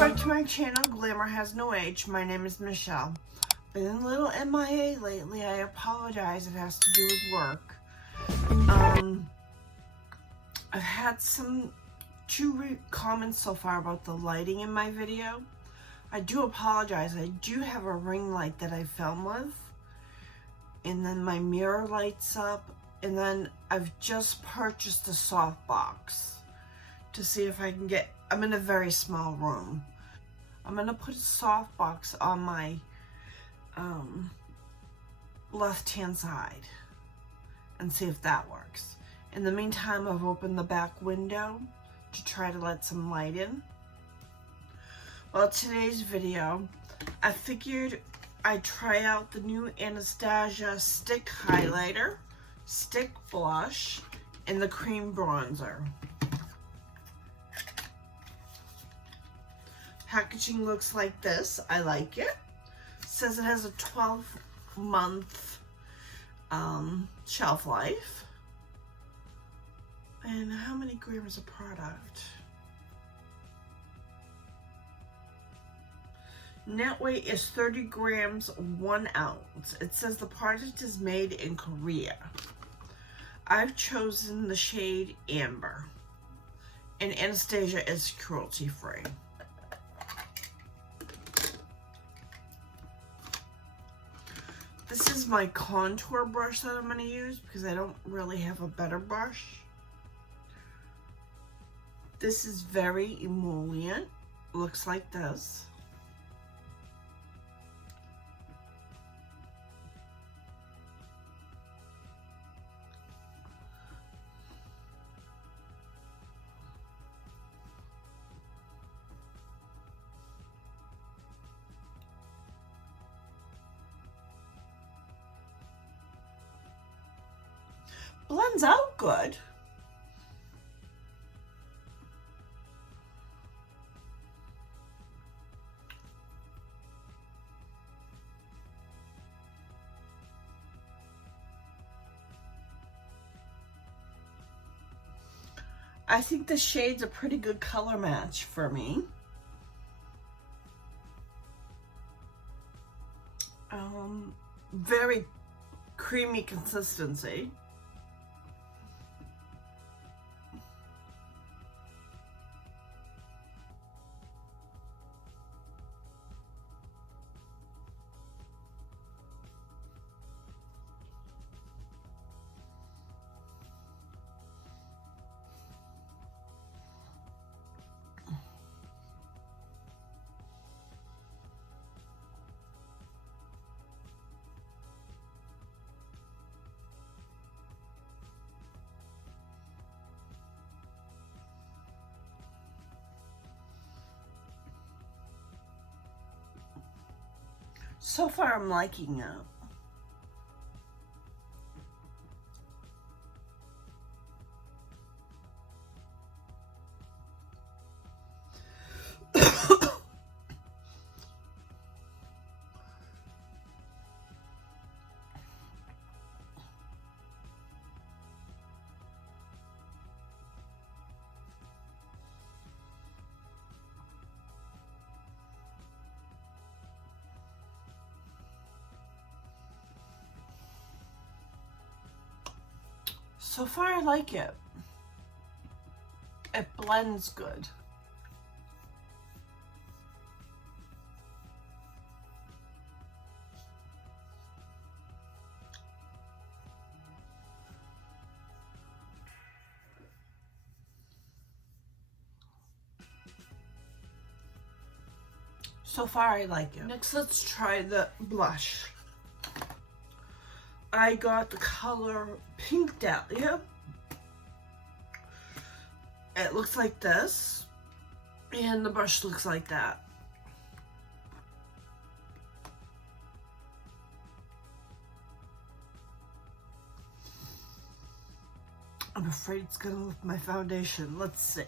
back to my channel, Glamour Has No Age. My name is Michelle. Been a little MIA lately. I apologize. It has to do with work. I've had two comments so far about the lighting in my video. I do apologize. I do have a ring light that I film with. And then my mirror lights up. And then I've just purchased a softbox to see if I can get, I'm in a very small room. I'm gonna put a softbox on my left-hand side and see if that works. In the meantime, I've opened the back window to try to let some light in. Well, today's video, I figured I'd try out the new Anastasia stick highlighter, stick blush, and the cream bronzer. Packaging looks like this. I like it. Says it has a 12-month shelf life. And how many grams of product? Net weight is 30 grams, 1 ounce. It says the product is made in Korea. I've chosen the shade Amber. And Anastasia is cruelty-free. This is my contour brush that I'm going to use because I don't really have a better brush. This is very emollient. Looks like this. Blends out good. I think the shade's a pretty good color match for me. Very creamy consistency. So far, I'm liking it. So far, I like it. It blends good. So far, I like it. Next, let's try the blush. I got the color Pink Dahlia. It looks like this, and the brush looks like that. I'm afraid it's gonna lift my foundation. Let's see.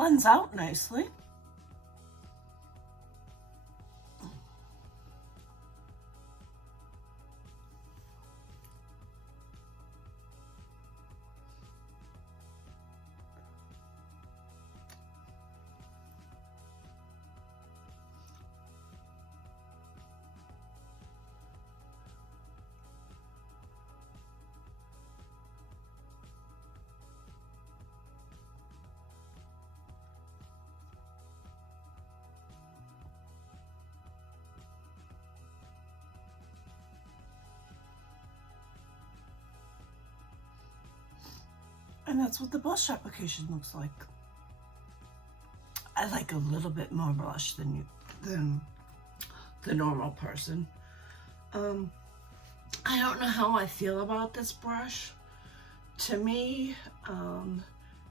blends out nicely. And that's what the blush application looks like. I like a little bit more blush than the normal person. I don't know how I feel about this brush. To me,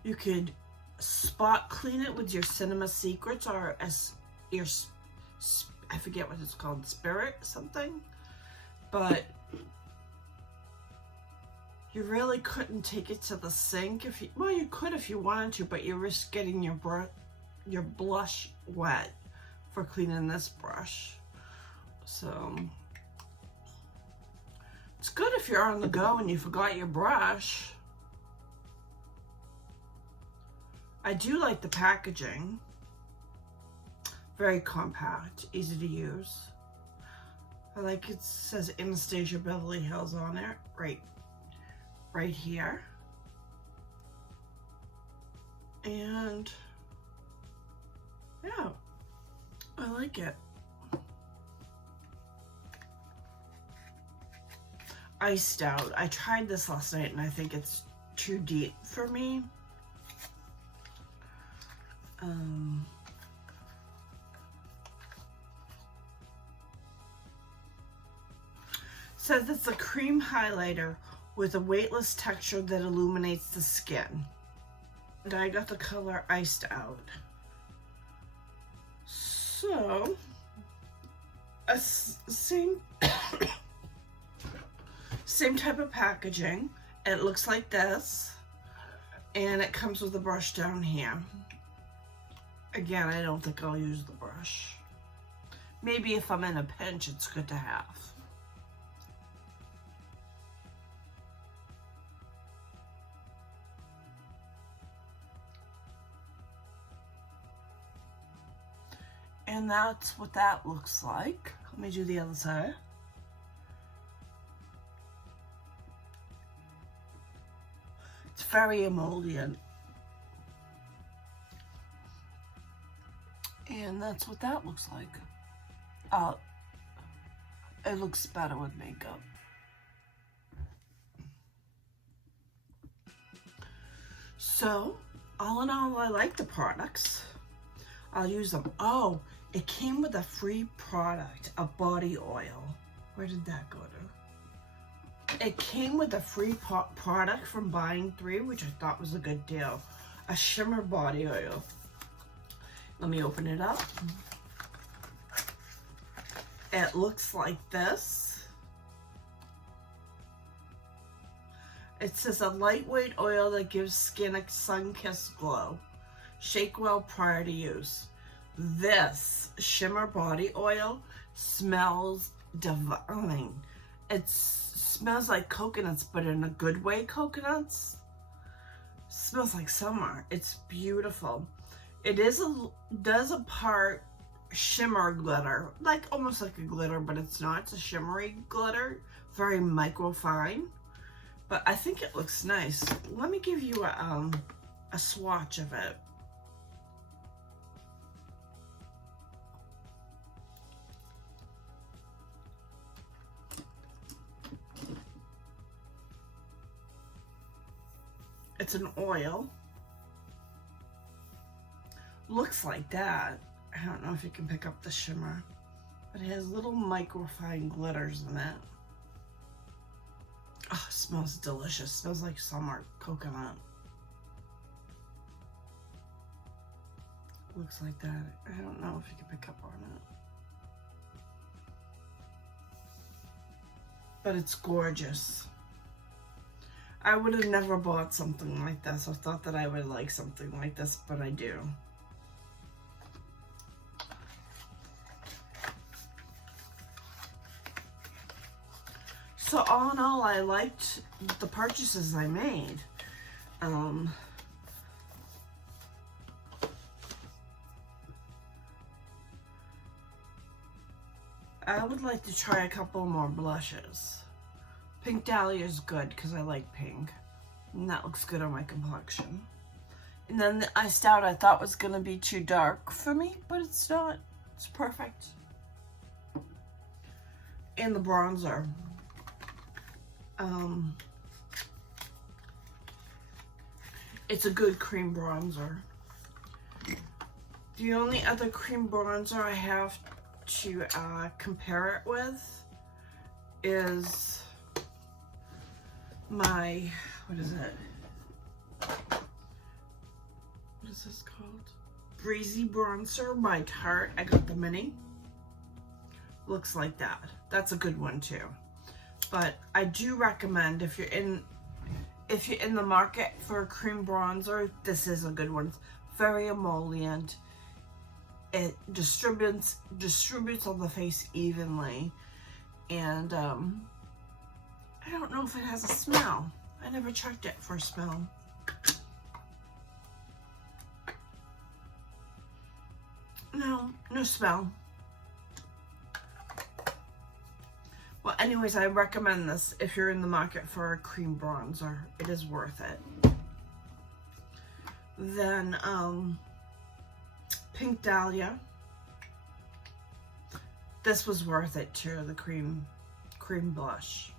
you could spot clean it with your Cinema Secrets or your, I forget what it's called, Spirit something. But you really couldn't take it to the sink if you, well, you could if you wanted to, but you risk getting your blush wet for cleaning this brush. So it's good if you're on the go and you forgot your brush. I do like the packaging. Very compact, easy to use. I like it says Anastasia Beverly Hills on it, right here. And yeah, I like it. Iced Out. I tried this last night and I think it's too deep for me. Says it's a cream highlighter with a weightless texture that illuminates the skin. And I got the color Iced Out. So, same type of packaging. It looks like this, and it comes with a brush down here. Again, I don't think I'll use the brush. Maybe if I'm in a pinch, it's good to have. And that's what that looks like. Let me do the other side. It's very emollient. And that's what that looks like. It looks better with makeup. So, all in all, I like the products. I'll use them. Oh, it came with a free product, a body oil. Where did that go to? It came with a free product from buying 3, which I thought was a good deal. A Shimmer Body Oil. Let me open it up. It looks like this. It says a lightweight oil that gives skin a sun-kissed glow. Shake well prior to use. This Shimmer Body Oil smells divine. It smells like coconuts, but in a good way coconuts. It smells like summer. It's beautiful. It does a part shimmer glitter, like almost like a glitter, but it's not. It's a shimmery glitter, very micro fine. But I think it looks nice. Let me give you a swatch of it. It's an oil. Looks like that. I don't know if you can pick up the shimmer, but it has little microfine glitters in it. Oh, it smells delicious. It smells like summer coconut. Looks like that. I don't know if you can pick up on it. But it's gorgeous. I would have never bought something like this or thought that I would like something like this, but I do. So all in all, I liked the purchases I made. I would like to try a couple more blushes. Pink Dahlia is good because I like pink. And that looks good on my complexion. And then the Iced Out I thought was going to be too dark for me, but it's not. It's perfect. And the bronzer. It's a good cream bronzer. The only other cream bronzer I have to compare it with is my, what is it? What is this called? Breezy Bronzer by Tarte. I got the mini. Looks like that. That's a good one too. But I do recommend if you're in the market for a cream bronzer, this is a good one. It's very emollient. It distributes on the face evenly, and I don't know if it has a smell. I never checked it for a smell. No smell. Well, anyways, I recommend this if you're in the market for a cream bronzer. It is worth it. Then, Pink Dahlia. This was worth it too, the cream blush.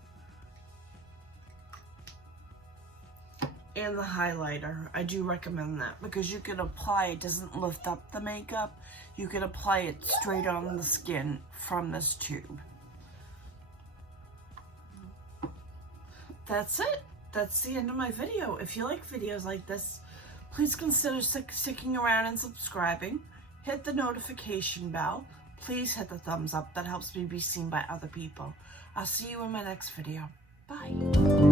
And the highlighter. I do recommend that because you can apply, it doesn't lift up the makeup. You can apply it straight on the skin from this tube. That's it. That's the end of my video. If you like videos like this, please consider sticking around and subscribing. Hit the notification bell. Please hit the thumbs up. That helps me be seen by other people. I'll see you in my next video. Bye.